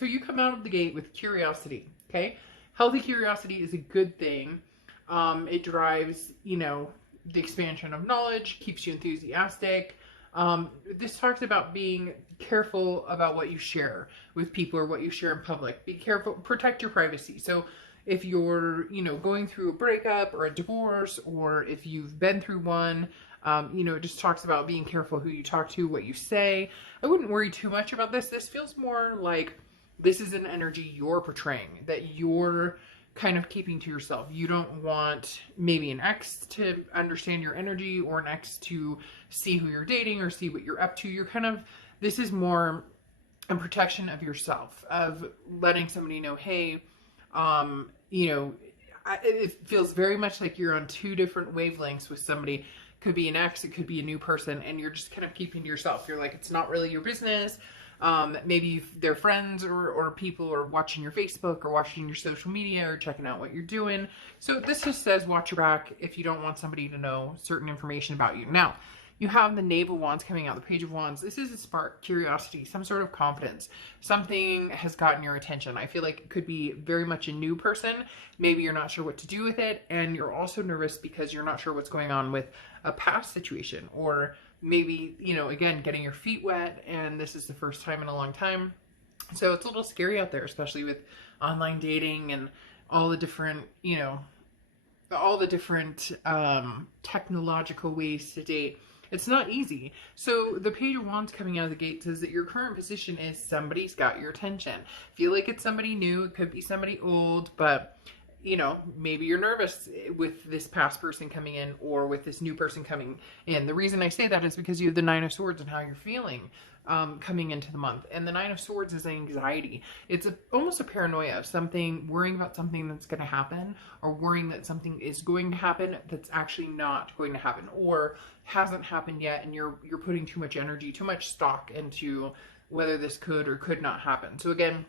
So you come out of the gate with curiosity, okay? Healthy curiosity is a good thing. It drives, the expansion of knowledge, keeps you enthusiastic. This talks about being careful about what you share with people or what you share in public. Be careful, protect your privacy. So if you're, going through a breakup or a divorce, or if you've been through one, it just talks about being careful who you talk to, what you say. I wouldn't worry too much about this. This feels more like this is an energy you're portraying, that you're kind of keeping to yourself. You don't want maybe an ex to understand your energy, or an ex to see who you're dating or see what you're up to. You're kind of, this is more a protection of yourself, of letting somebody know, hey, it feels very much like you're on two different wavelengths with somebody. Could be an ex, it could be a new person, and you're just kind of keeping to yourself. You're like, it's not really your business. Maybe they're friends or people are watching your Facebook or watching your social media or checking out what you're doing. So this just says watch your back if you don't want somebody to know certain information about you. Now, you have the Knave of Wands coming out, the Page of Wands. This is a spark, curiosity, some sort of confidence. Something has gotten your attention. I feel like it could be very much a new person. Maybe you're not sure what to do with it, and you're also nervous because you're not sure what's going on with a past situation, or maybe, again, getting your feet wet, and this is the first time in a long time. So it's a little scary out there, especially with online dating and all the different, technological ways to date. It's not easy. So the Page of Wands coming out of the gate says that your current position is somebody's got your attention. Feel like it's somebody new. It could be somebody old, but maybe you're nervous with this past person coming in or with this new person coming in. The reason I say that is because you have the Nine of Swords and how you're feeling coming into the month. And the Nine of Swords is anxiety. It's almost a paranoia of something, worrying about something that's going to happen, or worrying that something is going to happen that's actually not going to happen, or hasn't happened yet, and you're putting too much energy, too much stock into whether this could or could not happen. So again,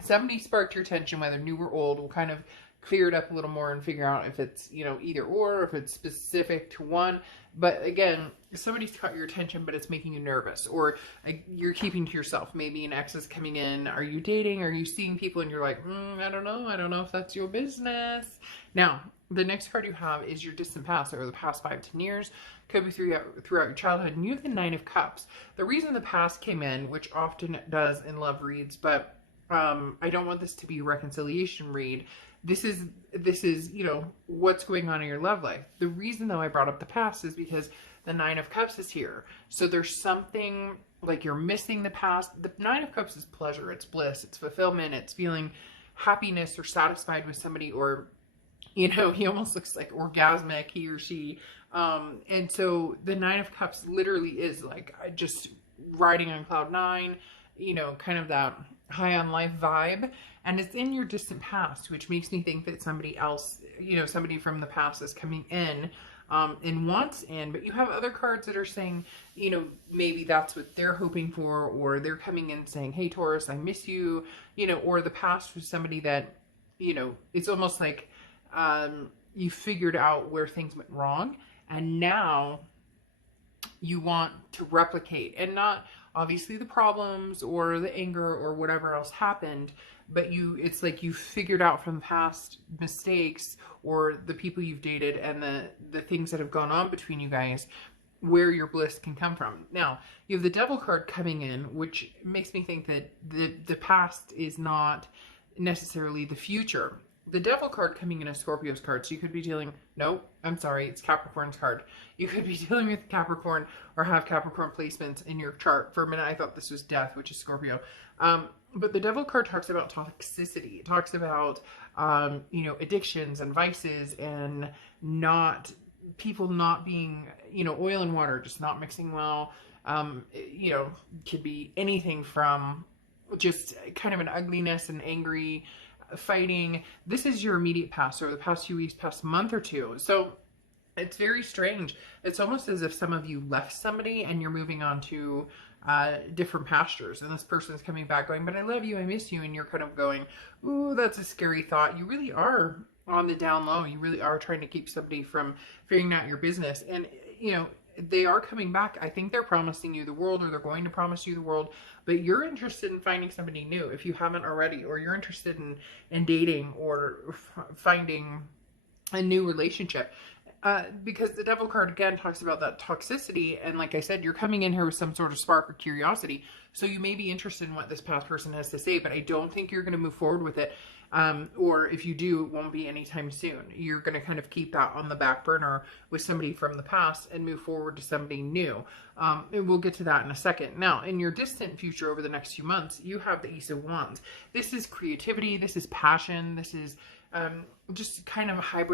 somebody sparked your attention, whether new or old. We'll kind of clear it up a little more and figure out if it's, either or if it's specific to one. But again, somebody's caught your attention, but it's making you nervous, or you're keeping to yourself. Maybe an ex is coming in. Are you dating? Are you seeing people? And you're like, I don't know if that's your business. Now, the next card you have is your distant past, or the past 5 to 10 years. Could be throughout your childhood. And you have the Nine of Cups. The reason the past came in, which often does in love reads, but I don't want this to be a reconciliation read. This is, what's going on in your love life. The reason, though, I brought up the past is because the Nine of Cups is here. So there's something like you're missing the past. The Nine of Cups is pleasure. It's bliss. It's fulfillment. It's feeling happiness or satisfied with somebody, or, he almost looks like orgasmic, he or she. And so the Nine of Cups literally is like just riding on cloud nine, kind of that high on life vibe. And it's in your distant past, which makes me think that somebody else, somebody from the past is coming in and wants in. But you have other cards that are saying, maybe that's what they're hoping for, or they're coming in saying, hey, Taurus, I miss you, or the past was somebody that, it's almost like you figured out where things went wrong, and now you want to replicate, and not obviously the problems or the anger or whatever else happened, but it's like you figured out from past mistakes or the people you've dated and the things that have gone on between you guys, where your bliss can come from. Now, you have the Devil card coming in, which makes me think that the past is not necessarily the future. The Devil card coming in is Scorpio's card, so you could be dealing, it's Capricorn's card. You could be dealing with Capricorn or have Capricorn placements in your chart. For a minute, I thought this was Death, which is Scorpio. But the Devil card talks about toxicity. It talks about, addictions and vices, and people not being, oil and water, just not mixing well. Could be anything from just kind of an ugliness and angry fighting. This is your immediate past, or the past few weeks, past month or two. So it's very strange. It's almost as if some of you left somebody and you're moving on to different pastures, and this person is coming back going, but I love you, I miss you, and you're kind of going, ooh, that's a scary thought. You really are on the down low. You really are trying to keep somebody from figuring out your business. And they are coming back. I think they're promising you the world, or they're going to promise you the world, but you're interested in finding somebody new if you haven't already, or you're interested in dating or finding a new relationship. Because the Devil card again talks about that toxicity, and like I said, you're coming in here with some sort of spark or curiosity, so you may be interested in what this past person has to say, but I don't think you're going to move forward with it. Or if you do, it won't be anytime soon. You're going to kind of keep that on the back burner with somebody from the past and move forward to somebody new. And we'll get to that in a second. Now, in your distant future over the next few months, you have the Ace of Wands. This is creativity. This is passion. This is just kind of high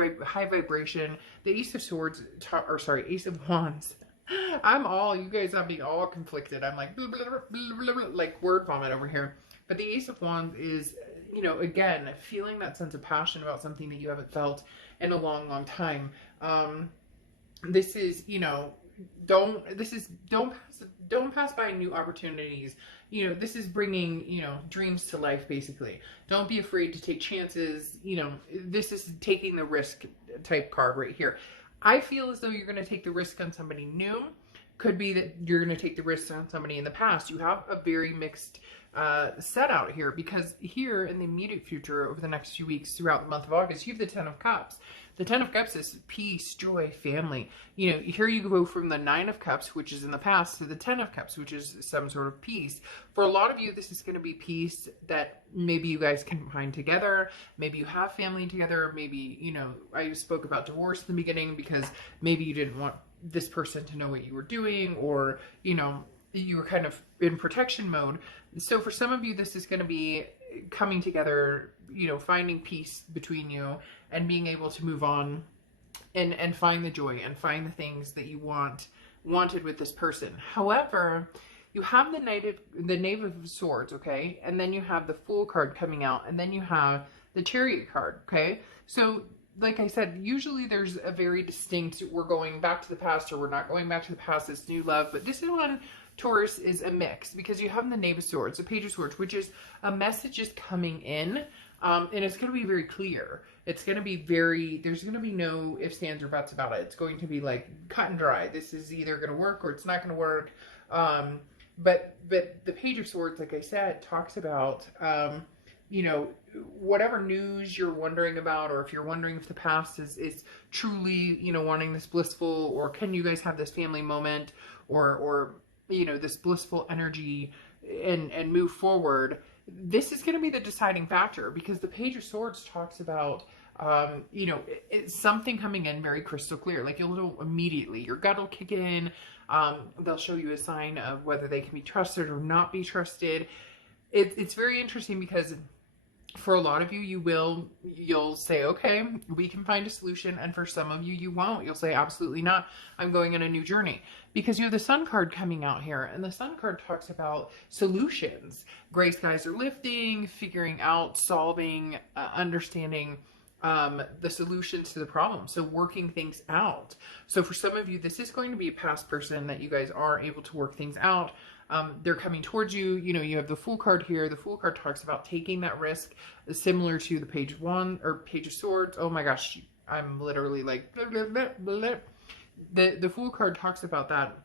vibration. The Ace of Swords, Ace of Wands. You guys have me all conflicted. I'm like, blah, blah, blah, blah, blah, like word vomit over here. But the Ace of Wands is, you know, again, feeling that sense of passion about something that you haven't felt in a long, long time. This is, you know, don't pass by new opportunities. You know, this is bringing, you know, dreams to life, basically. Don't be afraid to take chances. You know, this is taking the risk type card right here. I feel as though you're going to take the risk on somebody new. Could be that you're going to take the risk on somebody in the past. You have a very mixed set out here, because here in the immediate future, over the next few weeks throughout the month of August, you have the Ten of Cups. The Ten of Cups is peace, joy, family. You know, here you go from the Nine of Cups, which is in the past, to the Ten of Cups, which is some sort of peace. For a lot of you, this is going to be peace that maybe you guys can find together. Maybe you have family together. Maybe, you know, I spoke about divorce in the beginning because maybe you didn't want this person to know what you were doing, or, you know, you were kind of in protection mode. So for some of you, this is going to be coming together, you know, finding peace between you and being able to move on and find the joy and find the things that you wanted with this person. However, you have the Knave of Swords, okay? And then you have the Fool card coming out, and then you have the Chariot card, okay? So like I said, usually there's a very distinct, we're going back to the past or we're not going back to the past, it's new love. But this is one, Taurus, is a mix, because you have the Knave of Swords, the Page of Swords, which is a message is coming in, and it's going to be very clear. It's going to be there's going to be no ifs, ands, or buts about it. It's going to be like cut and dry. This is either going to work or it's not going to work. But the Page of Swords, like I said, talks about, you know, whatever news you're wondering about, or if you're wondering if the past is truly, you know, wanting this blissful, or can you guys have this family moment, or you know, this blissful energy and move forward. This is going to be the deciding factor, because the Page of Swords talks about, you know, it's something coming in very crystal clear. Like, you'll know immediately, your gut will kick in. They'll show you a sign of whether they can be trusted or not be trusted. It's very interesting, because for a lot of you, you'll say, okay, we can find a solution. And for some of you, you won't. You'll say, absolutely not. I'm going on a new journey. Because you have the Sun card coming out here. And the Sun card talks about solutions. Gray skies are lifting, figuring out, solving, understanding the solutions to the problem. So working things out. So for some of you, this is going to be a past person that you guys are able to work things out. They're coming towards you. You know, you have the Fool card here. The Fool card talks about taking that risk, similar to the Page of Wands or Page of Swords. Oh my gosh, I'm literally like, blah, blah, blah, blah. The Fool card talks about that,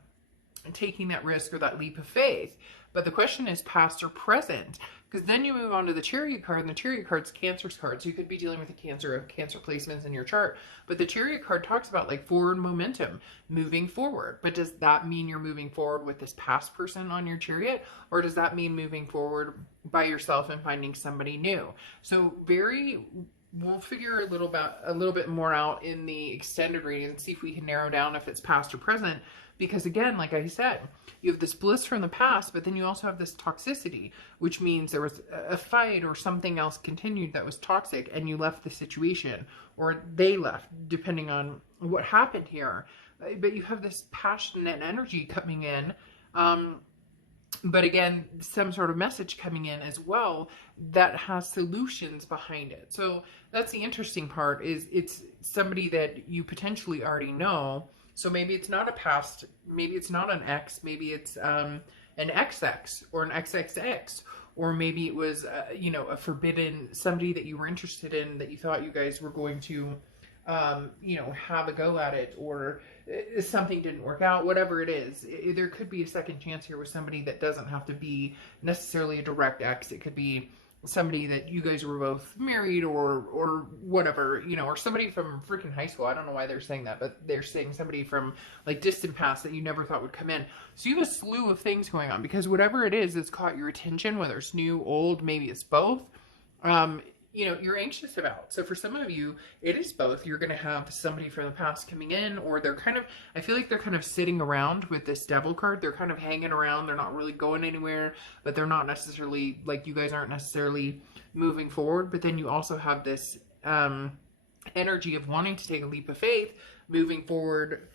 taking that risk or that leap of faith. But the question is past or present, because then you move on to the Chariot card, and the Chariot card's Cancer's card. So you could be dealing with a Cancer placements in your chart. But the Chariot card talks about like forward momentum, moving forward. But does that mean you're moving forward with this past person on your Chariot? Or does that mean moving forward by yourself and finding somebody new? So we'll figure a little bit more out in the extended reading and see if we can narrow down if it's past or present. Because again, like I said, you have this bliss from the past, but then you also have this toxicity, which means there was a fight or something else continued that was toxic, and you left the situation, or they left, depending on what happened here. But you have this passion and energy coming in. But again, some sort of message coming in as well that has solutions behind it. So that's the interesting part, is it's somebody that you potentially already know. So maybe it's not a past, maybe it's not an ex, maybe it's an XX or an XXX, or maybe it was, you know, a forbidden, somebody that you were interested in that you thought you guys were going to, you know, have a go at it, or something didn't work out, whatever it is. There could be a second chance here with somebody that doesn't have to be necessarily a direct ex. It could be somebody that you guys were both married or whatever, you know, or somebody from freaking high school. I don't know why they're saying that, but they're saying somebody from like distant past that you never thought would come in. So you have a slew of things going on, because whatever it is that's caught your attention, whether it's new, old, maybe it's both, you know, you're anxious about. So for some of you, it is both. You're going to have somebody from the past coming in, or they're kind of, I feel like they're kind of sitting around with this devil card. They're kind of hanging around. They're not really going anywhere, but they're not necessarily, like, you guys aren't necessarily moving forward. But then you also have this energy of wanting to take a leap of faith, moving forward,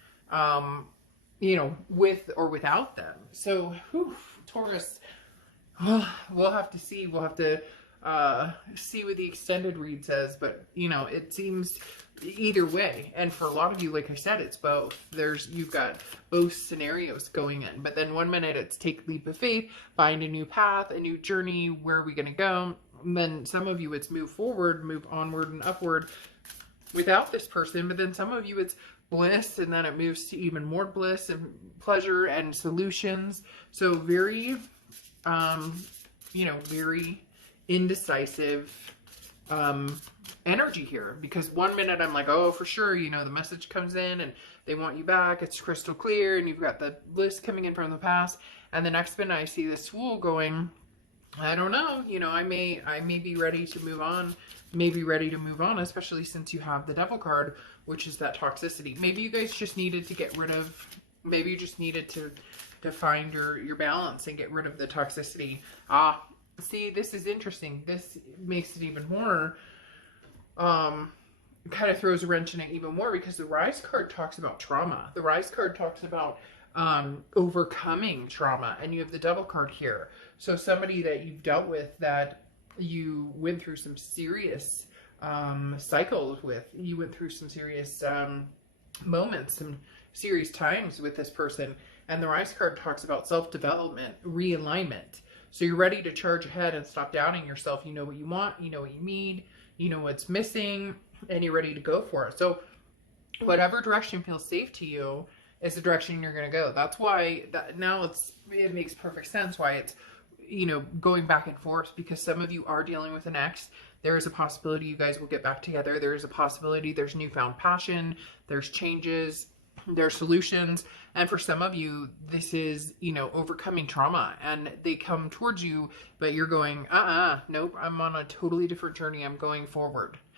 you know, with or without them. So, whew, Taurus, we'll have to see. We'll have to see what the extended read says, but you know, it seems either way. And for a lot of you, like I said, it's both. You've got both scenarios going in, but then one minute it's take a leap of faith, find a new path, a new journey, where are we going to go? And then some of you, it's move forward, move onward and upward without this person. But then some of you, it's bliss, and then it moves to even more bliss and pleasure and solutions. So very, you know, very indecisive energy here, because one minute I'm like, oh, for sure, you know, the message comes in and they want you back, it's crystal clear, and you've got the list coming in from the past, and the next minute I see this Fool going, I don't know, you know, I may be ready to move on, especially since you have the Devil card, which is that toxicity. Maybe you guys just needed to get rid of, maybe you just needed to find your balance and get rid of the toxicity. See, this is interesting. This makes it even more, kind of throws a wrench in it even more, because the Rise card talks about trauma. The Rise card talks about overcoming trauma, and you have the Devil card here. So somebody that you've dealt with, that you went through some serious cycles with, you went through some serious moments, some serious times with this person. And the Rise card talks about self-development, realignment. So you're ready to charge ahead and stop doubting yourself. You know what you want, you know what you need, you know what's missing, and you're ready to go for it. So whatever direction feels safe to you is the direction you're going to go. That's why now it makes perfect sense why it's, you know, going back and forth, because some of you are dealing with an ex. There is a possibility you guys will get back together. There is a possibility there's newfound passion, there's changes, there's solutions. And for some of you, this is, you know, overcoming trauma, and they come towards you, but you're going, nope, I'm on a totally different journey. I'm going forward.